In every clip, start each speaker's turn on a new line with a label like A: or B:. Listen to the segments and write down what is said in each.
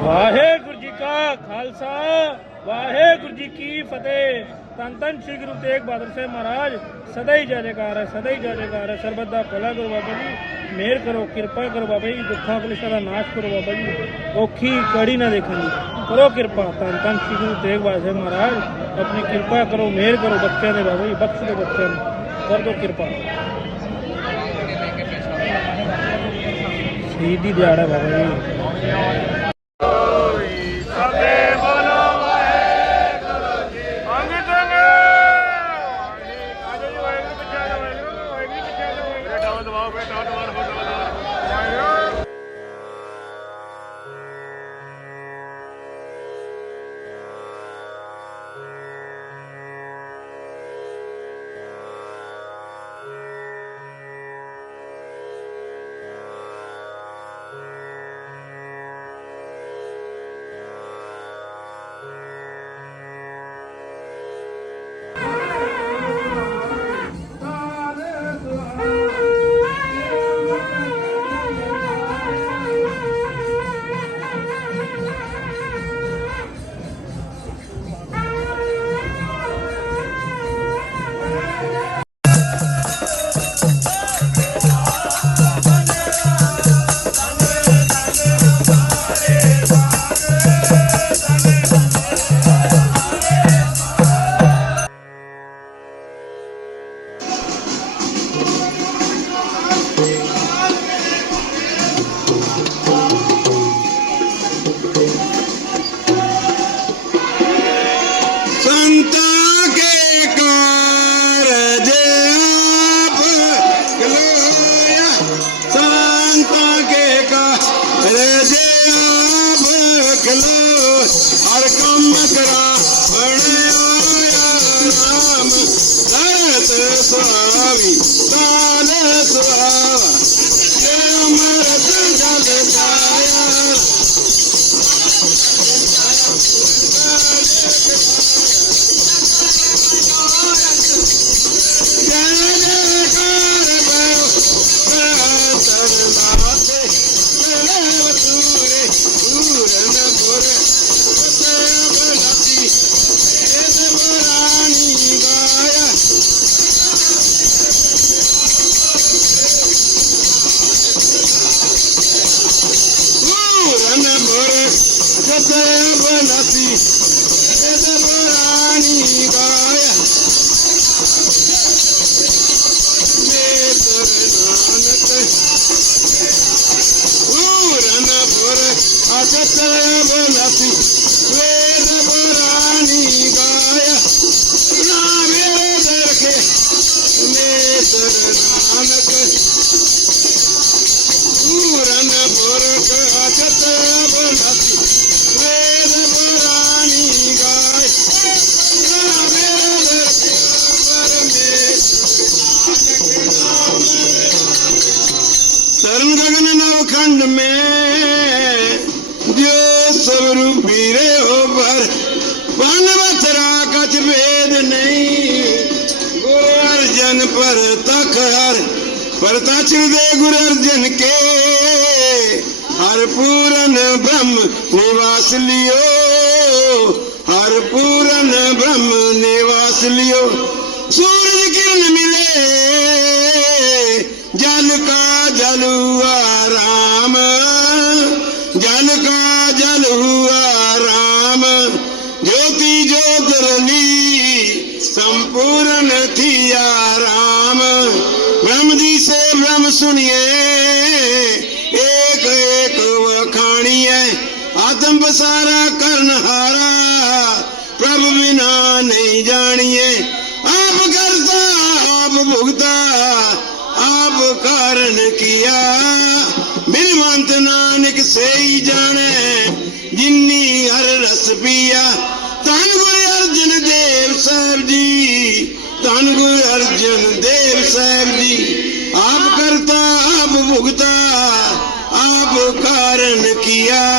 A: ਵਾਹਿਗੁਰੂ ਜੀ ਕਾ ਖਾਲਸਾ, ਵਾਹਿਗੁਰੂ ਜੀ ਕੀ ਫਤਿਹ। ਤਨ ਤਨ ਸ੍ਰੀ ਗੁਰੂ ਤੇਗ ਬਹਾਦਰ ਸਾਹਿਬ ਮਹਾਰਾਜ, ਸਦਾ ਹੀ ਜੈ ਜੈਕਾਰ ਹੈ, ਸਦਾ ਹੀ ਜੈ ਜੈਕਾਰ ਹੈ। ਸਰਬੱਤ ਦਾ ਭਲਾ ਕਰੋ ਬਾਬਾ ਜੀ, ਮਿਹਰ ਕਰੋ, ਕਿਰਪਾ ਕਰੋ ਬਾਬਾ ਜੀ, ਦੁੱਖਾਂ ਕਲੇਸ਼ਾਂ ਦਾ ਨਾਸ਼ ਕਰੋ ਬਾਬਾ ਜੀ। ਔਖੀ ਕੜੀ ਨਾ ਦੇਖਣ ਦੀ, ਕਰੋ ਕਿਰਪਾ। ਤਨ ਤਨ ਸ੍ਰੀ ਗੁਰੂ ਤੇਗ ਬਹਾਦਰ ਸਾਹਿਬ ਮਹਾਰਾਜ, ਆਪਣੀ ਕਿਰਪਾ ਕਰੋ, ਮਿਹਰ ਕਰੋ ਬੱਚਿਆਂ ਦੇ ਬਾਬਾ ਜੀ, ਬਖਸ਼ ਦੇ ਬੱਚਿਆਂ ਨੂੰ, ਕਰ ਦਿਓ ਕਿਰਪਾ। ਸ਼ਹੀਦੀ ਦਿਹਾੜਾ ਬਾਬਾ ਜੀ।
B: ता हर कम आया राम दरत सव ਪੂਰਨ ਬ੍ਰਹਮ ਨਿਵਾਸ ਲਿਓ ਹਰ ਪੂਰਨ ਬ੍ਰਹਮ ਨਿਵਾਸ ਲਿਓ। ਸੂਰਜ ਕਿਰਨ ਮਿਲੇ, ਜਲ ਕਾ ਜਲ ਹੁਆ ਰਾਮ। ਜਲ ਕਾ ਜਲ ਹੁਆ ਰਾਮ। ਜੋਤੀ ਜੋਤ ਰਲੀ, ਸੰਪੂਰਨ ਥਿਆ ਰਾਮ। ਬ੍ਰਹਮ ਜੀ ਸੇ ਬ੍ਰਹਮ ਸੁਣੀਏ आत्म बसारा करनहारा प्रभु बिना नहीं जानिए। आप करता, आप भुगता, आप कारण किया। बिनवंत नानक से ही जाने, जिन्नी हर रस पिया। धन गुरु अर्जन देव साहब जी, धन गुरु अर्जन देव साहब जी। आप करता, आप भुगता, आप कारण किया।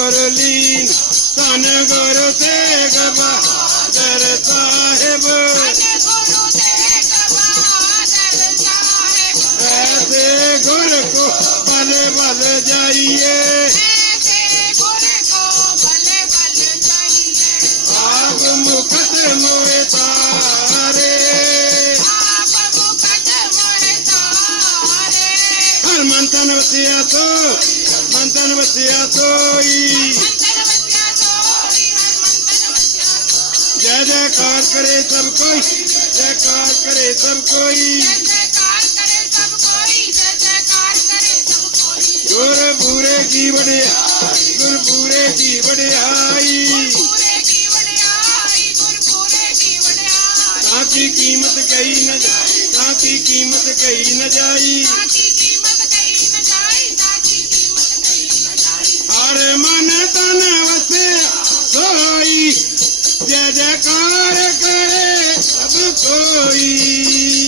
B: ਪਰ ਬੁਰਲੀਨ ਤਨ ਗੁਰ ਤੇਗ ਬਹਾਦਰ ਸਾਹਿਬ ਐਸੇ ਗੁਰ ਕੋ ਬਲ ਬਲ ਜਾਈਏ ਆਪ ਮੁਖਤ ਮੋਏ ਤਾਰੇ ਹਰ ਮੰਤਨ ਵਸਿਆ ਤੋ ਵਸਿਆ ਤੋਈ ਜੈ ਜੈਕਾਰ ਕਰੇ ਸਭ ਕੋਈ ਜੈਕਾਰ ਕਰੇ ਸਭ ਕੋਈ ਗੁਰ ਪੂਰੇ ਕੀ ਵਡਿਆ ਗੁਰ ਪੂਰੇ ਕੀ ਵਡਿਆਈ ਤਾਂ ਕੀਮਤ ਕਹੀ ਨ ਜਾਈ ਤਾਂ ਕੀਮਤ ਕਹੀ ਨ ਜਾਈ ਹਰ ਮਨ ਤਨ ਵਸਿਆ ਸੋਈ। ਜੈ ਜੈਕਾਰ ਕਰੇ ਸਭ ਕੋਈ।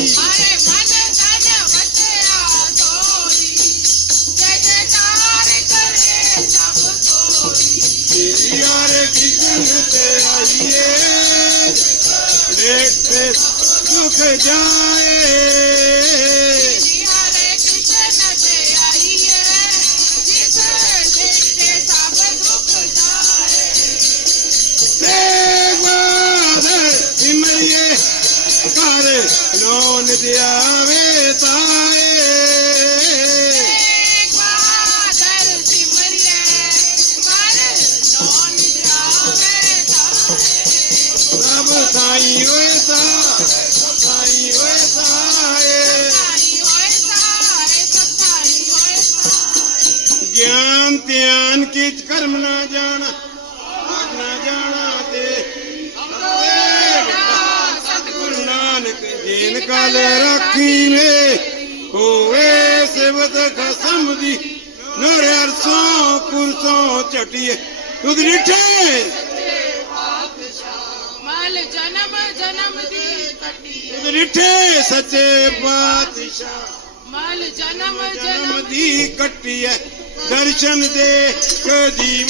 C: ਹਰੇ ਮਨ ਤਨ ਵਸਿਆ ਸੋਈ। ਜੈ ਜੈਕਾਰ ਕਰੇ ਸਭ ਕੋਈ।
B: ਤੇਰੀ ਯਾਰ ਕੀ ਜੰਗ ਤੇ ਆਈਏ। ਦੇਖਤੇ ਦੁਖ ਜਾਏ। ਕਰ ਨੌਨ ਦਿਆਵੇ ਤਾਏ। ਸਭ ਸਾਈ ਹੋਏ ਤਾ ਸਾਈ ਹੋਏ ਤਾਏ ਗਿਆਨ ਧਿਆਨ ਕੀਚ ਕਰਮ ਨਾ ਜਾਣਾ ਨਾ ਜਾਣਾ ਤੇ। ਸਤਿਗੁਰੂ مهل جنم جنم د ڏٺي سچي بادشاهه. مهل جنم جنم دي ڪٽي درشن دي جي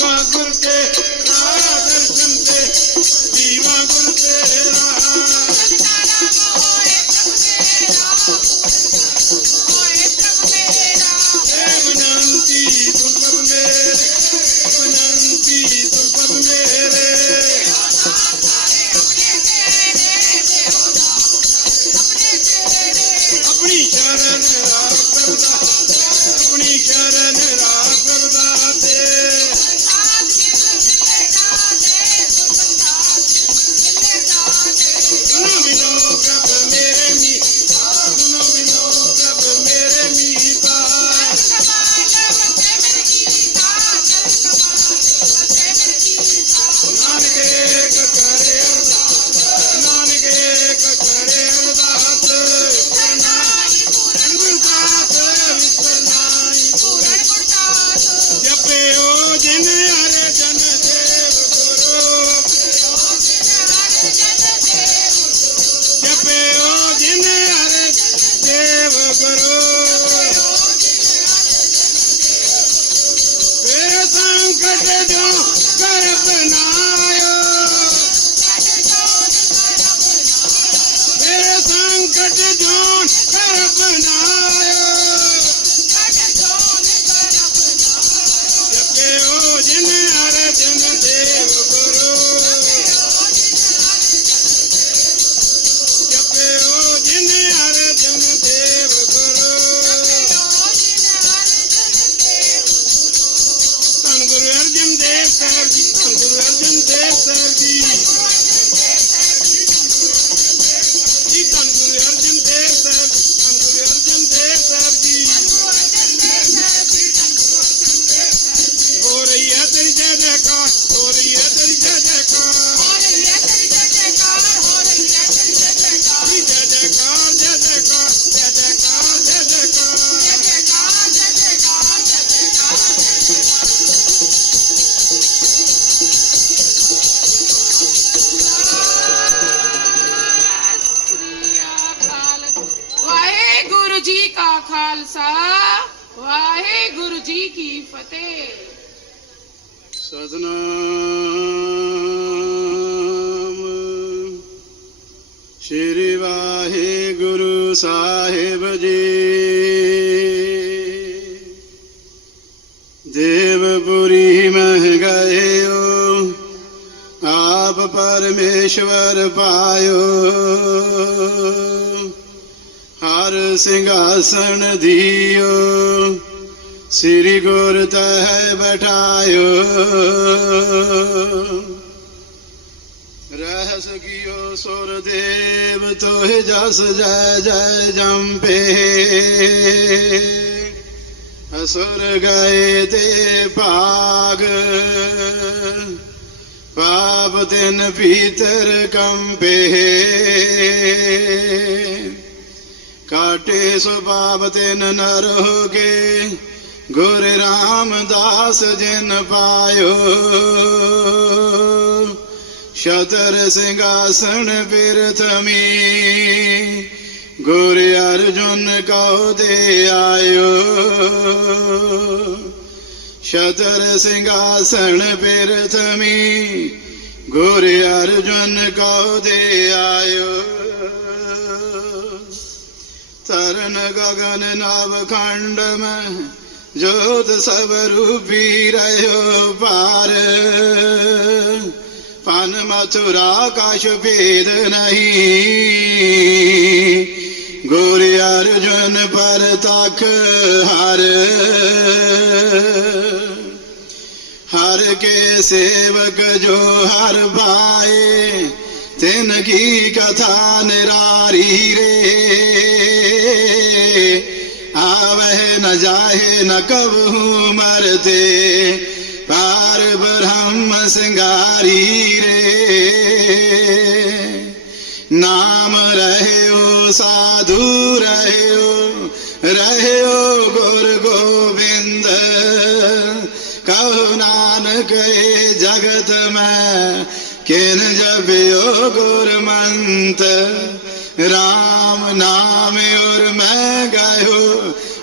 B: ਸੰਕਟ ਜੋ ਕਰ ਬਨਾਇਓ
C: ਕੀ ਫਤਿਹ?
D: ਸਤਨਾਮ। ਸ਼੍ਰੀ ਵਾਹਿਗੁਰੂ ਸਾਹਿਬ ਜੀ। ਦੇਵਪੁਰੀ ਮਹਿ ਗਇਓ ਆਪ ਪਰਮੇਸ਼ਵਰ ਪਾਇਓ। ਹਰ ਸਿੰਘਾਸਣ ਧੀਓ ਸ੍ਰੀ ਗੁਰ ਤਹਿ ਬਠਾਇਓ। ਰਹਿ ਸਕਿਓ ਸੁਰ ਦੇਵ, ਤੋਹਿ ਜਸ ਜੈ ਜੈ ਜੰਪੇ ਅਸੁਰ ਗਏ ਤੇ ਭਾਗ, ਪਾਪ ਤਿਨ ਭੀਤਰ ਕੰਪੇ ਕਾਟੇ ਸੁਭਾਵ ਤਿਨ ਨਰ ਹੋਗੇ ਗੁਰ ਰਾਮਦਾਸ ਜਿਨ ਪਾਇਓ। ਸ਼ਤਰ ਸਿੰਘਾਸਣ ਬਿਰਥਮੀ, ਗੁਰ ਅਰਜੁਨ ਕਉ ਦੇ ਆਇਓ। ਸ਼ਤਰ ਸਿੰਘਾਸਣ ਬਿਰਥਮੀ, ਗੁਰ ਅਰਜੁਨ ਕਉ ਦੇ ਆਇਓ। ਤਰਨ ਗਗਨ ਨਵ ਖੰਡ ਮੈਂ ਜੋਤ ਸਭ ਰੂਪੀ ਰਹਿਓ ਪਾਰ। ਪਨ ਮਥੁਰਾ ਆਕਾਸ਼ ਭੇਦ ਨਹੀਂ। ਗੁਰ ਅਰਜੁਨ ਪਰ ਤਖ ਹਰ। ਹਰ ਕੇ ਸੇਵਕ ਜੋ ਹਰ ਭਾਏ ਤਿਨ ਕੀ ਕਥਾ ਨਿਰਾਰੀ ਰੇ। ਆਵਹਿ ਨ ਜਾਹੇ ਨ ਕਬਹੂ ਮਰਤੇ ਪਾਰ ਬ੍ਰਹਮ ਸਿੰਗਾਰੀ ਰੇ। ਨਾਮ ਰਹਿਓ, ਸਾਧੂ ਰਹਿਓ ਰਹਿਓ ਗੁਰ ਗੋਬਿੰਦ। ਕਹੋ ਨਾਨਕ ਏ ਜਗਤ ਮੈਂ, ਕਿਨ ਜਪਿਓ ਗੁਰ ਮੰਤ ਰਾਮ ਨਾਮ ਔਰ ਮੈਂ ਗਾਇਓ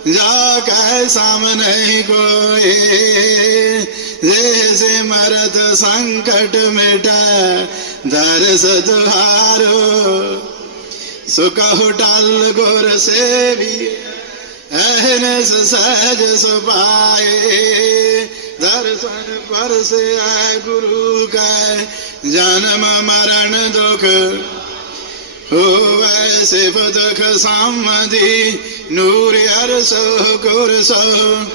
D: ਜਾ ਕੈ ਸਮ ਨਹੀਂ ਕੋਏ ਜੇ ਸਿਮਰਤ ਸੰਕਟ ਮਿਟੈ ਦਰਸ ਤੁਹਾਰੋ ਸੁਕਹੁ ਟਲ ਗੁਰ ਸੇਵੀ ਅਹਨਸ ਸਹਜ ਸੁਪਾਏ ਦਰਸ਼ਨ ਪਰਸੇ ਆਏ ਗੁਰੂ ਕੈ ਜਨਮ ਮਰਨ ਦੁਖ ਹੋਵੇ ਸਿਫਤ ਖਸਾਮਦੀ ਨੂਰ ਅਰਸੋ ਗੁਰ ਸੋ।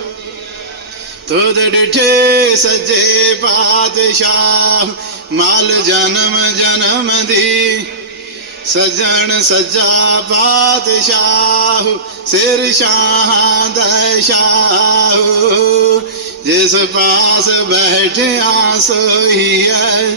D: ਤੁਧ ਡਿਠੇ ਸੱਜੇ ਪਾਤਸ਼ਾਹ, ਮਾਲ ਜਨਮ ਜਨਮ ਦੀ। ਸਜਣ ਸਜਾ ਪਾਤਸ਼ਾਹ, ਸਿਰ ਸ਼ਾਹ ਦਾ ਜਿਸ ਪਾਸ ਬੈਠਿਆ ਹੈ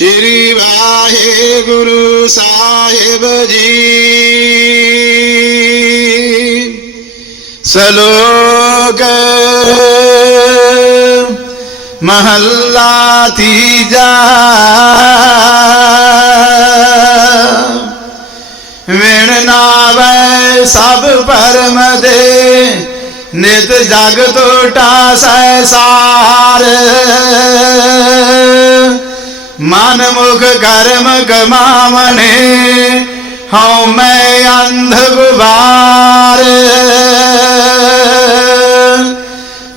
D: ਸ਼੍ਰੀ ਵਾਹਿਗੁਰੂ ਸਾਹਿਬ ਜੀ। ਸਲੋਕ ਮਹੱਲਾ ਤੀਜਾ। ਵਿਣ ਨਾਵੇ ਸਭ ਪਰਮ ਦੇ, ਨਿਤ ਜਗ ਟੋਟਾ ਸੈਸਾਰ ਮਨ ਮੁਖ ਕਰਮ ਕਮਾਵਣੇ ਹਉ ਮੈਂ ਅੰਧ ਗੁਬਾਰ।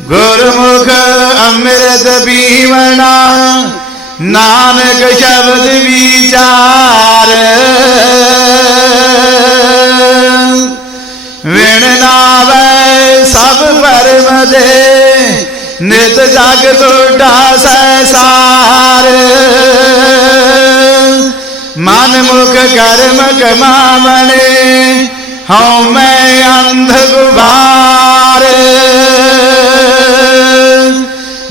D: ਗੁਰਮੁਖ ਅੰਮ੍ਰਿਤ ਪੀਵਣਾ, ਨਾਨਕ ਸ਼ਬਦ ਵਿਚਾਰ। ਵਿਣ ਨਾਵੇ ਸਭ ਪਰਮ ਦੇ ਨਿਤ ਜਗ ਟੋਟਾ ਸੈਸਾਰ ਮਨ ਮੁਖ ਕਰਮ ਕਮਾਵਣੇ, ਹਉ ਮੈਂ ਅੰਧ ਗੁਬਾਰ।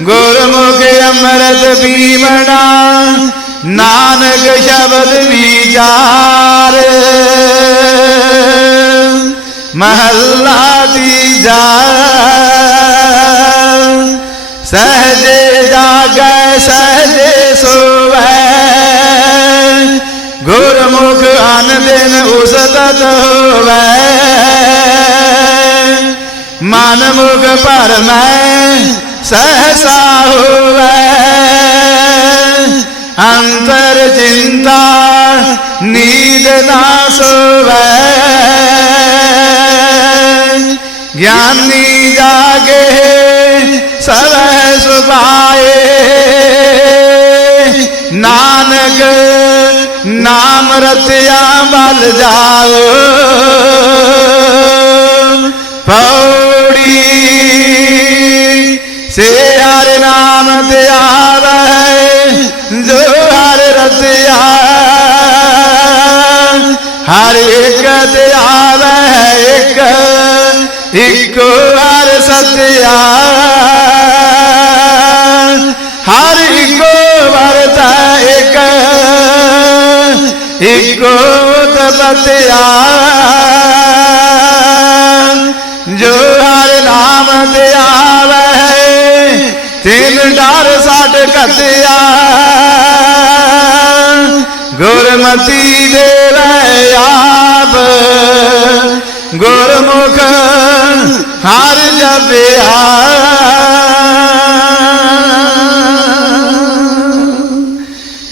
D: ਗੁਰਮੁਖ ਅੰਮ੍ਰਿਤ ਪੀਵਣਾ, ਨਾਨਕ ਸ਼ਬਦ ਵਿਚਾਰ। ਮਹੱਲਾ ਤੀਜਾ। ਸਹਜੇ ਜਾਗੈ, ਸਹਜੇ ਸੋਵੈ ਗੁਰਮੁਖ ਅਨ ਦਿਨ ਉਸਤਤ ਹੋਵੈ। ਮਨ ਮੁਖ ਭਰਮੈ ਸਹਸਾ ਹੋਵੈ। ਅੰਤਰ ਚਿੰਤਾ, ਨੀਦ ਨਾ ਸੋਵੈ। ਗਿਆਨੀ ਜਾਗੇ ਸਵੈ ਸੁਭਾਏ। ਨਾਨਕ ਨਾਮ ਰਤਿਆ ਬਲ ਜਾਓ। ਪੌੜੀ ਸੇ ਹਰ ਨਾਮ ਤੇ ਆਵੇ, ਜੋ ਹਰ ਰਤਿਆ। ਹਰ ਇੱਕ ਤੇ ਆਵੇ, ਇੱਕ ਇੱਕੋ ਹਰ ਸਤਿਆ ਹਰ ਇੱਕੋ ਵਰਤਾ ਇੱਕ, ਇੱਕੋ ਤਪਤਿਆ ਜੋ ਹਰ ਨਾਮ ਤੇ ਆਵੇ, ਤਿਨ ਡਰ ਸਾਡ ਕਤਿਆ ਗੁਰਮਤੀ ਦੇ ਦੇਵੈ ਆਪ ਗੁਰਮੁਖ ਹਰ ਜਪਿਆ।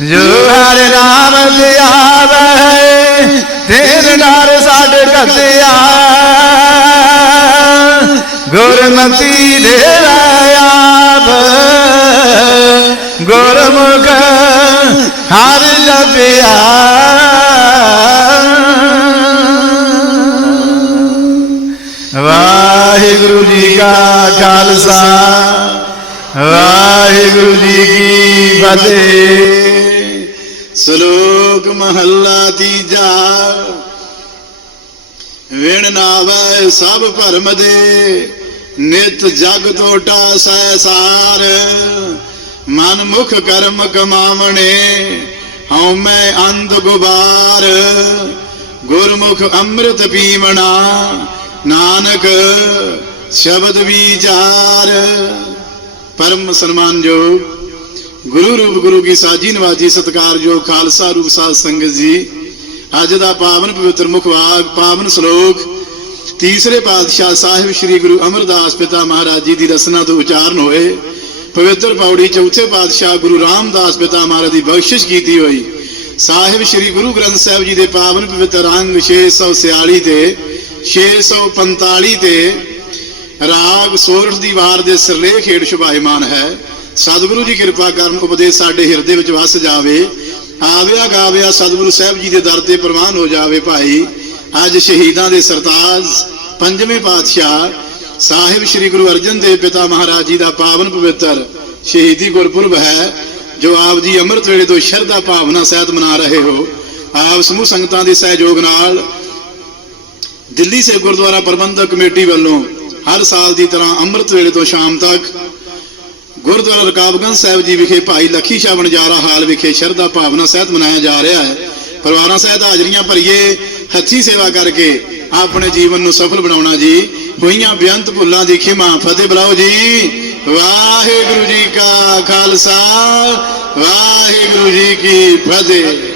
D: ਜੋ ਹਰ ਨਾਮ ਤੇ ਆਵੇ ਤੇਨ ਡਰ ਸਾਡ ਘਤਿਆ ਗੁਰਮਤੀ ਦੇ ਆਪ ਗੁਰਮੁਖ ਹਰ ਜਪਿਆ। ਖਾਲਸਾ। ਵਾਹਿਗੁਰੂ ਜੀ ਕੀ ਫਤਿਹ।
B: ਸ਼ਲੋਕ ਮਹੱਲਾ ਤੀਜਾ। ਵਿਣ ਨਾਵੈ ਸਭ ਭਰਮ ਦੇ, ਨਿਤ ਜਗ ਟੋਟਾ ਸੈ ਸਾਰ ਮਨ ਮੁਖ ਕਰਮ ਕਮਾਵਣੇ, ਹਉ ਮੈਂ ਅੰਧ ਗੁਬਾਰ। ਗੁਰਮੁਖ ਅੰਮ੍ਰਿਤ ਪੀਵਣਾ, ਨਾਨਕ ਸ਼ਬਦ ਵਿਚਾਰ। ਪਰਮ ਸਨਮਾਨਯੋਗ ਗੁਰੂ ਰੂਪ ਗੁਰੂ ਕੀ ਸਾਜੀ ਨਵਾਜੀ ਸਤਕਾਰਯੋਗ ਖਾਲਸਾ ਰੂਪ ਸਾਧ ਸੰਗਤ ਜੀ, ਅੱਜ ਦਾ ਪਾਵਨ ਪਵਿੱਤਰ ਮੁਖਵਾਕ ਪਾਵਨ ਸ਼ਲੋਕ, ਤੀਸਰੇ ਪਾਤਸ਼ਾਹ ਸਾਹਿਬ ਸ੍ਰੀ ਗੁਰੂ ਅਮਰਦਾਸ ਪਿਤਾ ਮਹਾਰਾਜ ਜੀ ਦੀ ਰਸਨਾ ਤੋਂ ਉਚਾਰਨ ਹੋਏ। ਪਵਿੱਤਰ ਪੌੜੀ ਚੌਥੇ ਪਾਤਸ਼ਾਹ ਗੁਰੂ ਰਾਮਦਾਸ ਪਿਤਾ ਮਹਾਰਾਜ ਦੀ ਬਖਸ਼ਿਸ਼ ਕੀਤੀ ਹੋਈ। ਸਾਹਿਬ ਸ੍ਰੀ ਗੁਰੂ ਗ੍ਰੰਥ ਸਾਹਿਬ ਜੀ ਦੇ ਪਾਵਨ ਪਵਿੱਤਰ ਅੰਗ 646 ਤੇ 645 ਤੇ ਰਾਗ ਸੋਰਠ ਦੀ ਵਾਰ ਦੇ ਸਿਰਲੇਖ ਹੇਠ ਸ਼ੁਭਾਇਮਾਨ ਹੈ। ਸਤਿਗੁਰੂ ਜੀ ਕਿਰਪਾ ਕਰਨ ਉਪਦੇਸ਼ ਸਾਡੇ ਹਿਰਦੇ ਵਿੱਚ ਵਸ ਜਾਵੇ। ਆਵਿਆ ਗਾਵਿਆ ਸਤਿਗੁਰੂ ਸਾਹਿਬ ਜੀ ਦੇ ਦਰ ਤੇ ਪ੍ਰਵਾਨ ਹੋ ਜਾਵੇ ਭਾਈ। ਅੱਜ ਸ਼ਹੀਦਾਂ ਦੇ ਸਰਤਾਜ, ਪੰਜਵੇਂ ਪਾਤਸ਼ਾਹ, ਸਾਹਿਬ ਸ੍ਰੀ ਗੁਰੂ ਅਰਜਨ ਦੇਵ ਪਿਤਾ ਮਹਾਰਾਜ ਜੀ ਦਾ ਪਾਵਨ ਪਵਿੱਤਰ ਸ਼ਹੀਦੀ ਗੁਰਪੁਰਬ ਹੈ, ਜੋ ਆਪ ਜੀ ਅੰਮ੍ਰਿਤ ਵੇਲੇ ਤੋਂ ਸ਼ਰਧਾ ਭਾਵਨਾ ਸਹਿਤ ਮਨਾ ਰਹੇ ਹੋ। ਆਪ ਸਮੂਹ ਸੰਗਤਾਂ ਦੇ ਸਹਿਯੋਗ ਨਾਲ ਦਿੱਲੀ ਸੇ ਗੁਰਦੁਆਰਾ ਪ੍ਰਬੰਧਕ ਕਮੇਟੀ ਵੱਲੋਂ ਹਰ ਸਾਲ ਦੀ ਤਰ੍ਹਾਂ ਅੰਮ੍ਰਿਤ ਵੇਲੇ ਤੋਂ ਸ਼ਾਮ ਤੱਕ ਗੁਰਦੁਆਰਾ ਰਕਾਬਗੰਜ ਸਾਹਿਬ ਜੀ ਵਿਖੇ ਭਾਈ ਲੱਖੀ ਸ਼ਾਹ ਬਣਜਾਰਾ ਹਾਲ ਵਿਖੇ ਸ਼ਰਧਾ ਭਾਵਨਾ ਸਹਿਤ ਮਨਾਇਆ ਜਾ ਰਿਹਾ ਹੈ। ਪਰਿਵਾਰਾਂ ਸਹਿਤ ਹਾਜ਼ਰੀਆਂ ਭਰੀਏ, ਹੱਥੀ ਸੇਵਾ ਕਰਕੇ ਆਪਣੇ ਜੀਵਨ ਨੂੰ ਸਫਲ ਬਣਾਉਣਾ ਜੀ। ਹੋਈਆਂ ਬੇਅੰਤ ਭੁੱਲਾਂ ਦੀ ਖਿਮਾ, ਫਤਿਹ ਬੁਲਾਓ ਜੀ। ਵਾਹਿਗੁਰੂ ਜੀ ਕਾ ਖਾਲਸਾ, ਵਾਹਿਗੁਰੂ ਜੀ ਕੀ ਫਤਿਹ।